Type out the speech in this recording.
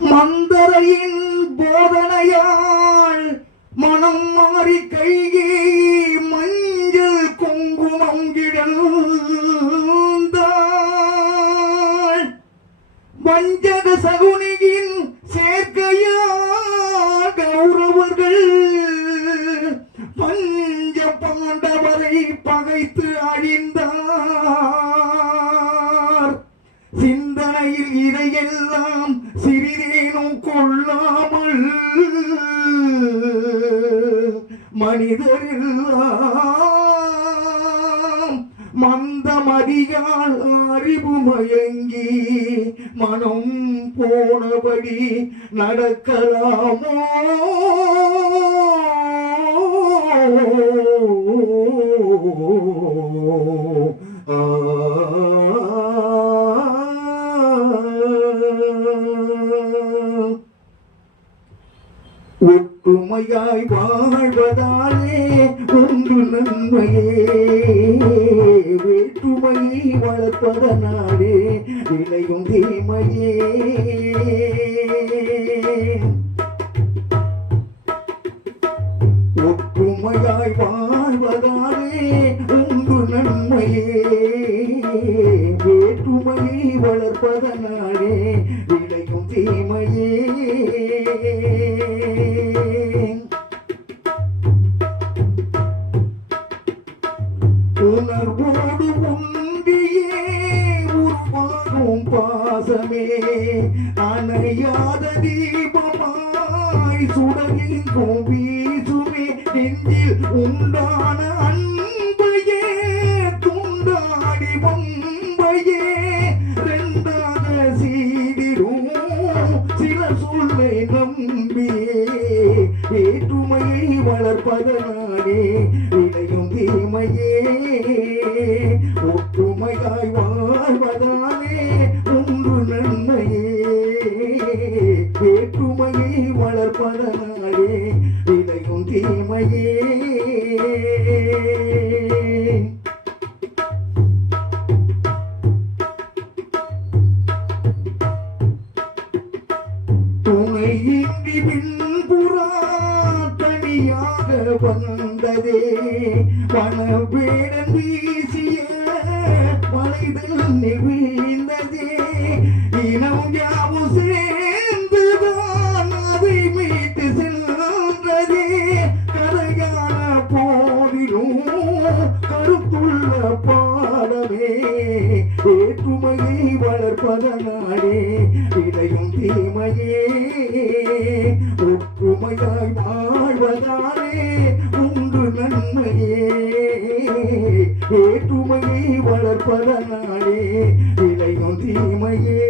மந்தரையின் போதனையால் மனம் மாறி கைகே மஞ்சள் குங்குமம் கிடந்தாள். வஞ்சக சகுனியின் சேர்க்கையால் கௌரவர்கள் பஞ்ச பாண்டவரை பகைத்து அழிந்தார். சிந்தனையில் இதையெல்லாம் சிறிதேனும் கொள்ளாமல் மனிதரெல்லாம் மந்தமதியால் அறிவு மயங்கி மனம் போனபடி நடக்கலாமோ? ஒற்றுமையாய் வாழ்வதாலே ஒன்று நன்மையே, வேற்றுமையை வளர்ப்பதனாலே விளையும் தீமையே. ஒற்றுமையாய் வாழ்வதாலே ஒன்று நன்மையே, வேற்றுமையை வளர்ப்பதனாலே விளையும் தீமையே. உணர்வோடு ஒன்றியே உருவாகும் பாசமே அணையாத தீபமாய் சுடரில் வீசுமே. நெஞ்சில் உண்டான அன்பையே துண்டாடி வம்பையே ரெண்டாக சீடிடும் சில சொல்லை நம்பியே. வேற்றுமையை வளர்ப்பதனாலே விளையும் தீமையே. ஒற்றுமையாய் வாழ்வதாலே ஒன்று நன்மையே, வேற்றுமையை வளர்ப்பதனாலே விளையும் தீமையே. துணையின்றி பின்புறா தனியாக வந்ததே, வனவேடன் வீசிய மலைதல் வீழ்ந்ததே. இனம் யாவும் சேர்ந்துதான் அதை மீட்டு சென்றதே. கரையான போரிலும் கருத்துள்ள பாடமே, வேற்றுமையை வளர்ப்பதனாலே விளையும் தீமையே. ஒற்றுமையாய் வாழ்வதாலே ஒன்று நன்மையே, வேற்றுமையை வளர்ப்பதனாலே விளையும் தீமையே.